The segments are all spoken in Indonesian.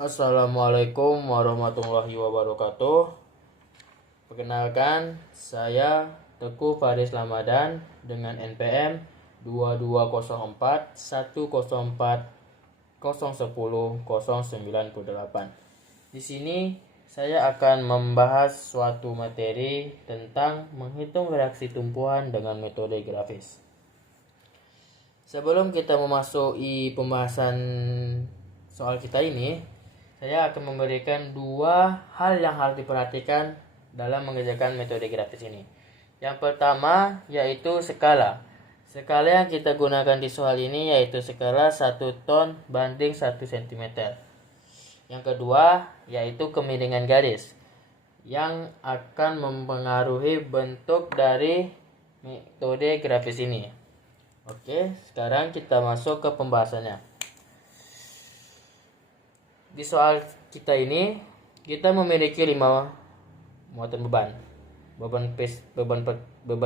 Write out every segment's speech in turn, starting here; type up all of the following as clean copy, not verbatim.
Assalamualaikum warahmatullahi wabarakatuh. Perkenalkan, saya Teguh Faris Ramadan dengan NPM 220410401098. Di sini saya akan membahas suatu materi tentang menghitung reaksi tumbuhan dengan metode grafis. Sebelum kita memasuki pembahasan soal kita ini, saya akan memberikan dua hal yang harus diperhatikan dalam mengerjakan metode grafis ini. Yang pertama yaitu skala. Skala yang kita gunakan di soal ini yaitu skala 1 ton banding 1 cm. Yang kedua yaitu kemiringan garis yang akan mempengaruhi bentuk dari metode grafis ini. Oke, sekarang kita masuk ke pembahasannya. Di soal kita ini, kita memiliki 5 muatan beban. Beban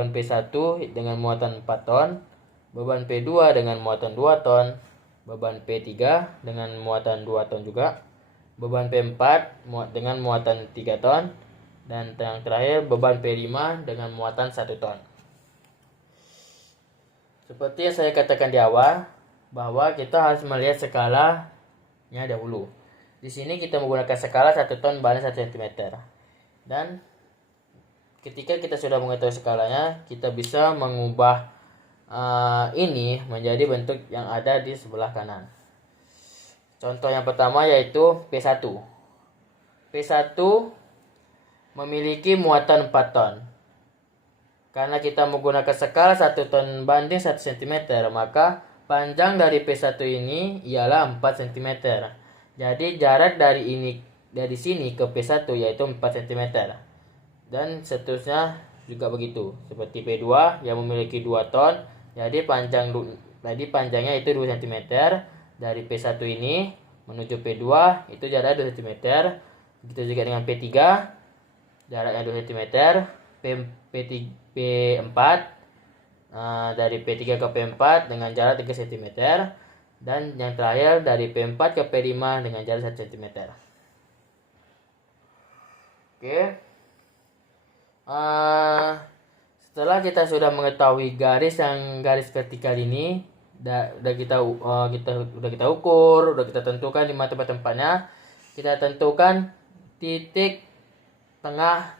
P1 dengan muatan 4 ton, beban P2 dengan muatan 2 ton, beban P3 dengan muatan 2 ton juga, beban P4 dengan muatan 3 ton, dan yang terakhir beban P5 dengan muatan 1 ton. Seperti yang saya katakan di awal, bahwa kita harus melihat skalanya dahulu. Di sini kita menggunakan skala 1 ton banding 1 cm. Dan ketika kita sudah mengetahui skalanya, kita bisa mengubah ini menjadi bentuk yang ada di sebelah kanan. Contoh yang pertama yaitu P1. P1 memiliki muatan 4 ton. Karena kita menggunakan skala 1 ton banding 1 cm, maka panjang dari P1 ini ialah 4 cm. Jadi jarak dari sini ke P1 yaitu 4 cm. Dan seterusnya juga begitu. Seperti P2 yang memiliki 2 ton, jadi panjangnya itu 2 cm. Dari P1 ini menuju P2 itu jarak 2 cm. Begitu juga dengan P3, jaraknya 2 cm. P4 dari P3 ke P4 dengan jarak 3 cm. Dan yang terakhir dari P4 ke P5 dengan jarak 1 cm. Oke. Setelah kita sudah mengetahui garis vertikal ini, udah kita ukur, udah kita tentukan di mana tempat-tempatnya, kita tentukan titik tengah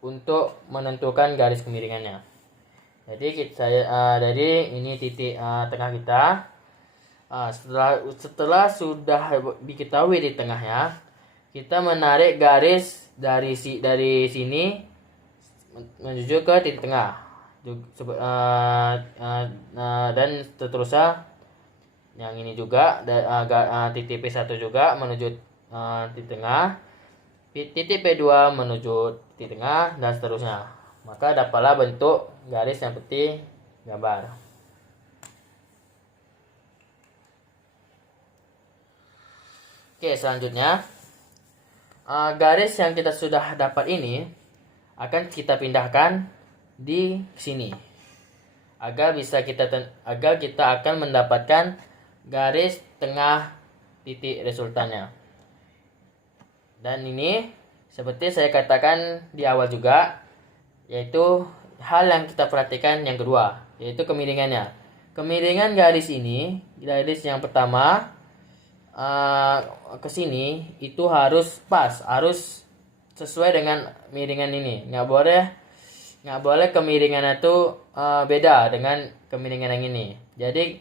untuk menentukan garis kemiringannya. Jadi ini titik tengah kita. Setelah sudah diketahui di tengahnya, kita menarik garis dari sini menuju ke titik tengah. Dan seterusnya yang ini juga titik P1 juga menuju titik tengah. Titik P2 menuju titik tengah dan seterusnya. Maka dapatlah bentuk garis yang seperti gambar. Oke, selanjutnya garis yang kita sudah dapat ini akan kita pindahkan di sini agar kita akan mendapatkan garis tengah titik resultannya. Dan ini seperti saya katakan di awal juga, yaitu hal yang kita perhatikan yang kedua, yaitu kemiringannya. Kemiringan garis ini, garis yang pertama ke sini itu harus pas, harus sesuai dengan miringan ini. Nggak boleh kemiringannya itu beda dengan kemiringan yang ini. Jadi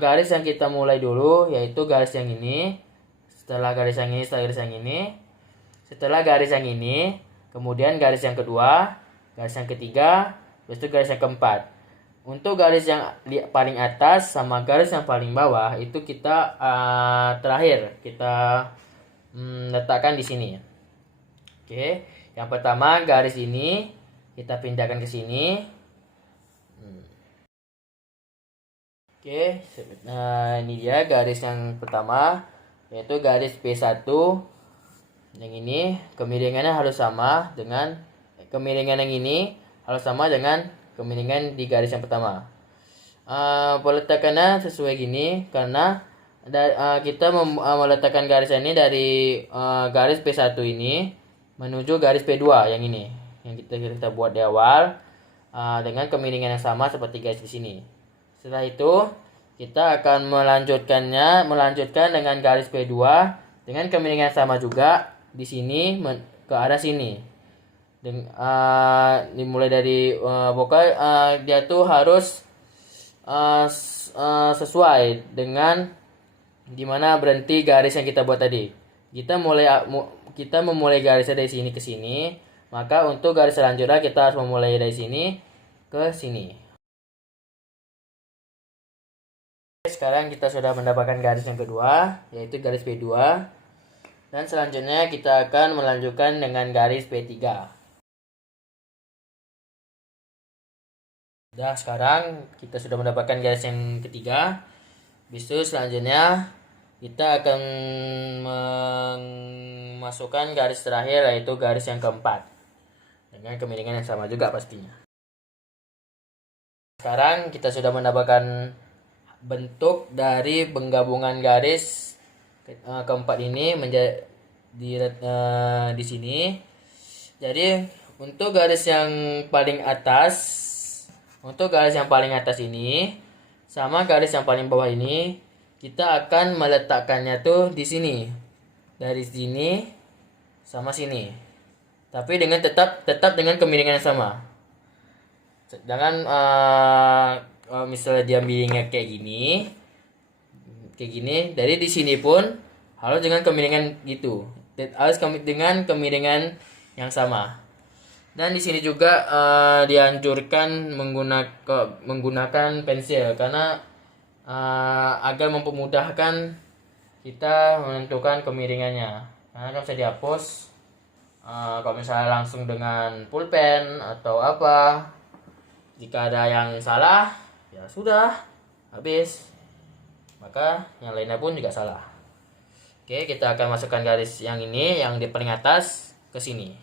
garis yang kita mulai dulu yaitu garis yang ini, setelah garis yang ini, setelah garis yang ini, kemudian garis yang kedua, garis yang ketiga, terus itu garis yang keempat. Untuk garis yang paling atas sama garis yang paling bawah itu kita terakhir kita letakkan di sini. Oke, yang pertama garis ini kita pindahkan ke sini. Oke, ini dia garis yang pertama, yaitu garis P1. Yang ini kemiringannya harus sama dengan kemiringan yang ini harus sama dengan kemiringan di garis yang pertama. Peletakannya sesuai gini karena kita meletakkan garis ini dari garis P1 ini menuju garis P2 yang ini, yang kita buat di awal dengan kemiringan yang sama seperti garis di sini. Setelah itu kita akan melanjutkan dengan garis P2 dengan kemiringan yang sama juga di sini ke arah sini. Dimulai dari pokoknya dia tuh harus sesuai dengan dimana berhenti garis yang kita buat tadi. Kita memulai garisnya dari sini ke sini, maka untuk garis selanjutnya kita harus memulai dari sini ke sini. Sekarang kita sudah mendapatkan garis yang kedua, yaitu garis P2, dan selanjutnya kita akan melanjutkan dengan garis P3. Sekarang kita sudah mendapatkan garis yang ketiga. Habis selanjutnya kita akan memasukkan garis terakhir, yaitu garis yang keempat dengan kemiringan yang sama juga pastinya. Sekarang kita sudah mendapatkan bentuk dari penggabungan garis keempat ini menjadi di sini. Jadi untuk garis yang paling atas ini sama garis yang paling bawah ini, kita akan meletakkannya tuh di sini, dari sini sama sini, tapi dengan tetap dengan kemiringan yang sama. Jangan misalnya dia miringnya kayak gini, dari di sini pun harus dengan kemiringan gitu, harus dengan kemiringan yang sama. Dan di sini juga dianjurkan menggunakan pensil karena agar mempermudahkan kita menentukan kemiringannya. Karena kan bisa dihapus kalau misalnya langsung dengan pulpen atau apa. Jika ada yang salah, ya sudah habis. Maka yang lainnya pun juga salah. Oke, kita akan masukkan garis yang ini, yang di paling atas ke sini.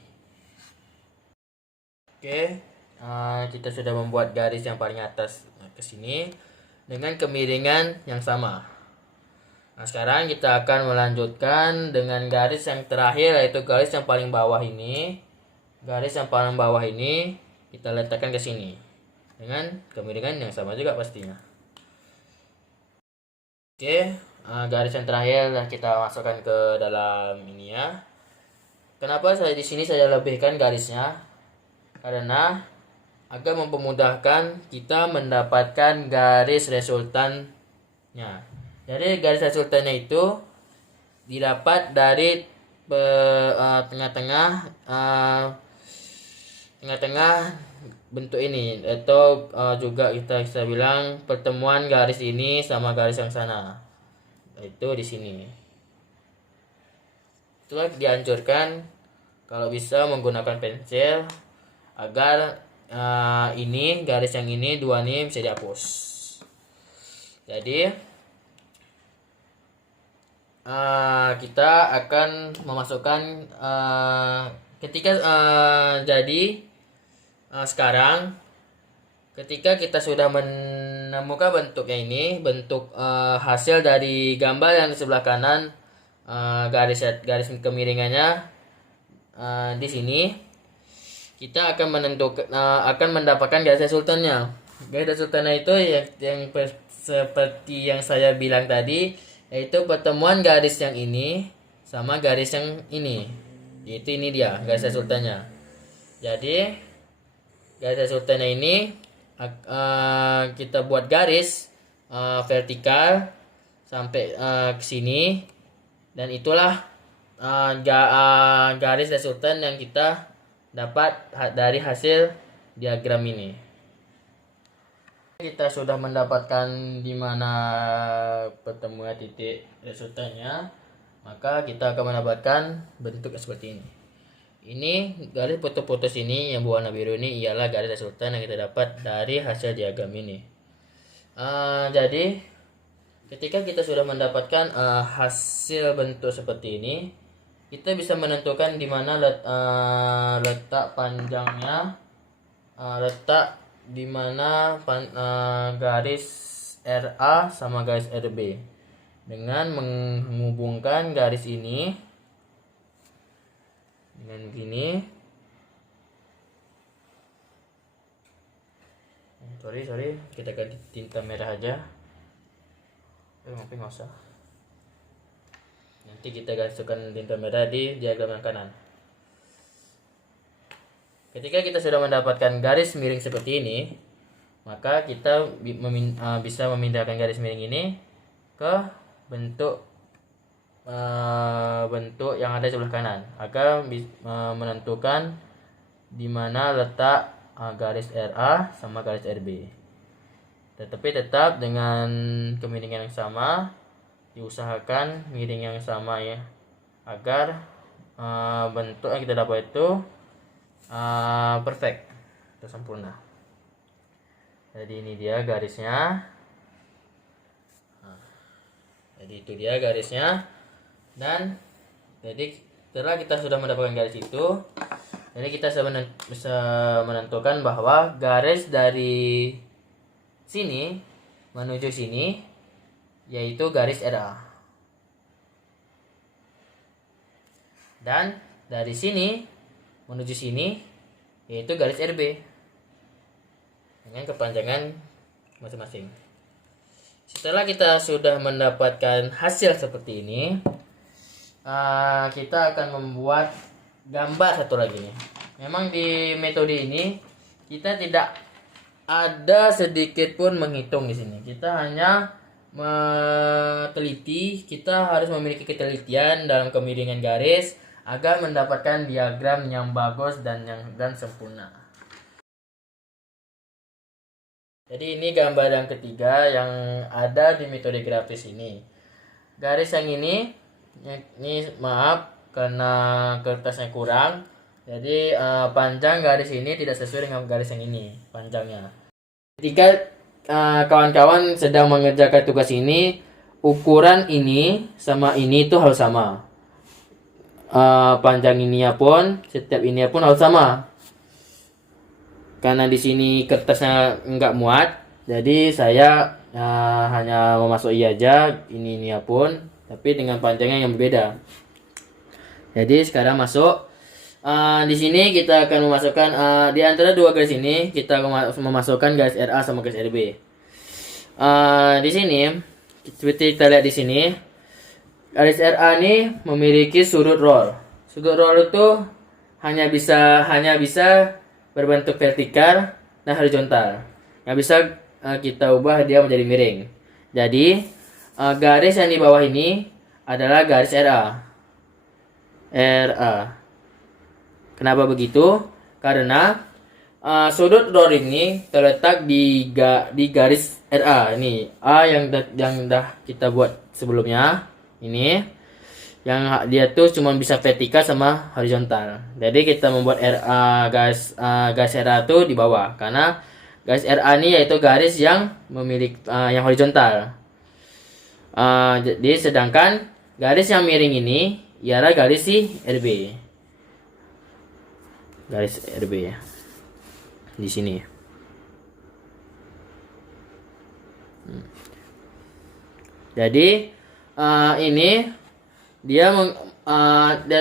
Oke, kita sudah membuat garis yang paling atas ke sini dengan kemiringan yang sama. Nah, sekarang kita akan melanjutkan dengan garis yang terakhir, yaitu garis yang paling bawah ini. Garis yang paling bawah ini kita letakkan ke sini dengan kemiringan yang sama juga pastinya. Oke, garis yang terakhir kita masukkan ke dalam ini ya. Kenapa di sini saya lebihkan garisnya? Karena agar mempermudahkan kita mendapatkan garis resultannya. Jadi garis resultannya itu didapat dari tengah-tengah bentuk ini, atau juga kita bisa bilang pertemuan garis ini sama garis yang sana, itu di sini. Itulah dianjurkan kalau bisa menggunakan pensil agar ini garis yang ini dua ini bisa dihapus. Jadi kita akan memasukkan sekarang ketika kita sudah menemukan bentuknya ini, bentuk hasil dari gambar yang di sebelah kanan, garis kemiringannya di sini, kita akan mendapatkan garis resultannya. Garis resultannya itu yang seperti yang saya bilang tadi, yaitu pertemuan garis yang ini sama garis yang ini. Itu ini dia garis resultannya. Jadi garis resultannya ini kita buat garis vertikal sampai ke sini, dan itulah garis resultan yang kita dapat dari hasil diagram ini. Kita sudah mendapatkan di mana pertemuan titik resultannya, maka kita akan mendapatkan bentuk seperti ini. Ini garis putus-putus ini yang berwarna biru ini ialah garis resultan yang kita dapat dari hasil diagram ini. Jadi ketika kita sudah mendapatkan hasil bentuk seperti ini, kita bisa menentukan di mana letak panjangnya, letak di mana garis RA sama garis RB. dengan menghubungkan garis ini dengan begini. Sorry, kita ganti tinta merah aja. Tapi nggak usah. Nanti kita gaskan tinta merah di diagram yang kanan. Ketika kita sudah mendapatkan garis miring seperti ini, maka kita bisa memindahkan garis miring ini ke bentuk yang ada di sebelah kanan agar menentukan di mana letak garis RA sama garis RB. Tetapi tetap dengan kemiringan yang sama, diusahakan miring yang sama ya, agar bentuk yang kita dapat itu perfect atau sempurna. Jadi ini dia garisnya. Jadi itu dia garisnya. Dan jadi setelah kita sudah mendapatkan garis itu, jadi kita bisa menentukan bahwa garis dari sini menuju sini yaitu garis RA. Dan dari sini menuju sini yaitu garis RB dengan kepanjangan masing-masing. Setelah kita sudah mendapatkan hasil seperti ini, kita akan membuat gambar satu lagi nih. Memang di metode ini kita tidak ada sedikit pun menghitung di sini. Kita hanya meneliti, kita harus memiliki ketelitian dalam kemiringan garis agar mendapatkan diagram yang bagus dan sempurna. Jadi ini gambar yang ketiga yang ada di metode grafis ini. Garis yang ini maaf karena kertasnya kurang. Jadi panjang garis ini tidak sesuai dengan garis yang ini panjangnya. Ketika kawan-kawan sedang mengerjakan tugas ini, ukuran ini sama ini itu harus sama. Panjang ininya pun, setiap ininya pun harus sama. Karena di sini kertasnya nggak muat, jadi saya hanya memasuk aja ininya pun, tapi dengan panjangnya yang berbeda. Jadi sekarang masuk. Di sini kita akan memasukkan di antara dua garis ini kita akan memasukkan garis RA sama garis RB. Di sini seperti kita lihat di sini, garis RA ini memiliki sudut roll. Sudut roll itu hanya bisa berbentuk vertikal dan horizontal. Nggak bisa kita ubah dia menjadi miring. Jadi garis yang di bawah ini adalah garis RA. Kenapa begitu? Karena sudut roll ini terletak di garis RA. Ini A yang dah kita buat sebelumnya. Ini yang dia tuh cuma bisa vertikal sama horizontal. Jadi kita membuat garis RA tuh di bawah karena garis RA ini yaitu garis yang memiliki yang horizontal. Jadi sedangkan garis yang miring ini ialah garis RB. Garis RB ya. Di sini. Jadi ini dia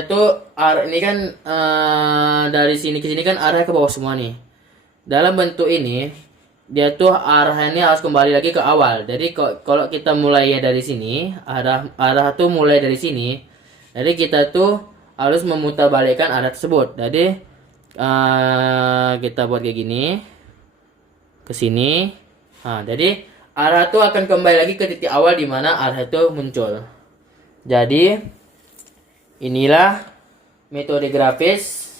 tuh ini kan dari sini ke sini kan arah ke bawah semua nih. Dalam bentuk ini dia tuh arahnya harus kembali lagi ke awal. Jadi kalau kita mulai ya dari sini, arah tuh mulai dari sini. Jadi kita tuh harus memutarbalikkan arah tersebut. Jadi kita buat kayak gini ke sini. Jadi arah tuh akan kembali lagi ke titik awal di mana arah itu muncul. Jadi inilah metode grafis,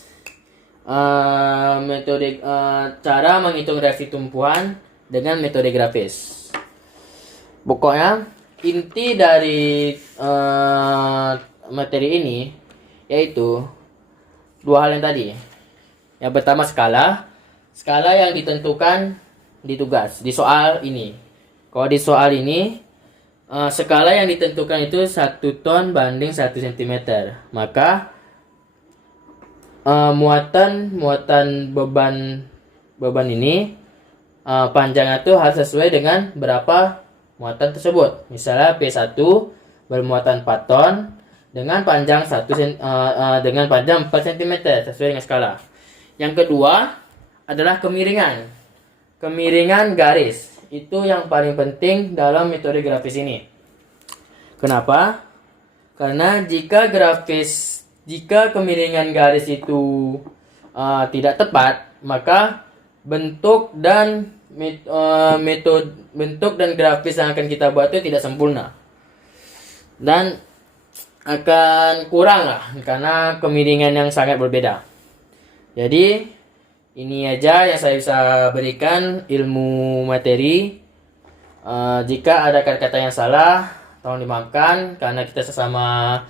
cara menghitung reaksi tumpuan dengan metode grafis. Pokoknya inti dari materi ini yaitu dua hal yang tadi. Yang pertama skala yang ditentukan di tugas di soal ini. Kalau di soal ini skala yang ditentukan itu 1 ton banding 1 cm. Maka muatan beban ini panjangnya itu harus sesuai dengan berapa muatan tersebut. Misalnya P1 bermuatan 4 ton dengan panjang 4 cm sesuai dengan skala. Yang kedua adalah kemiringan. Kemiringan garis itu yang paling penting dalam metode grafis ini. Kenapa? Karena jika kemiringan garis itu tidak tepat, maka bentuk dan grafis yang akan kita buat itu tidak sempurna dan akan kurang lah karena kemiringan yang sangat berbeda. Jadi ini aja yang saya bisa berikan ilmu materi. Jika ada kata-kata yang salah, tolong dimaafkan karena kita sesama,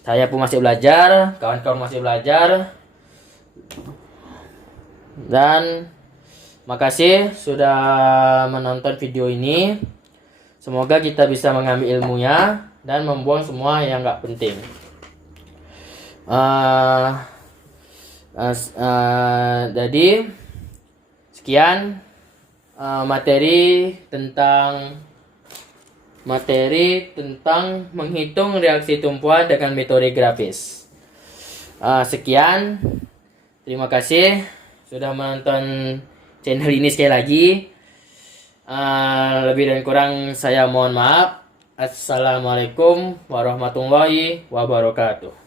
saya pun masih belajar, kawan-kawan masih belajar. Dan makasih sudah menonton video ini. Semoga kita bisa mengambil ilmunya dan membuang semua yang nggak penting. Jadi sekian materi tentang menghitung reaksi tumpuan dengan metode grafis. Sekian, terima kasih sudah menonton channel ini sekali lagi. Lebih dan kurang saya mohon maaf. Assalamualaikum warahmatullahi wabarakatuh.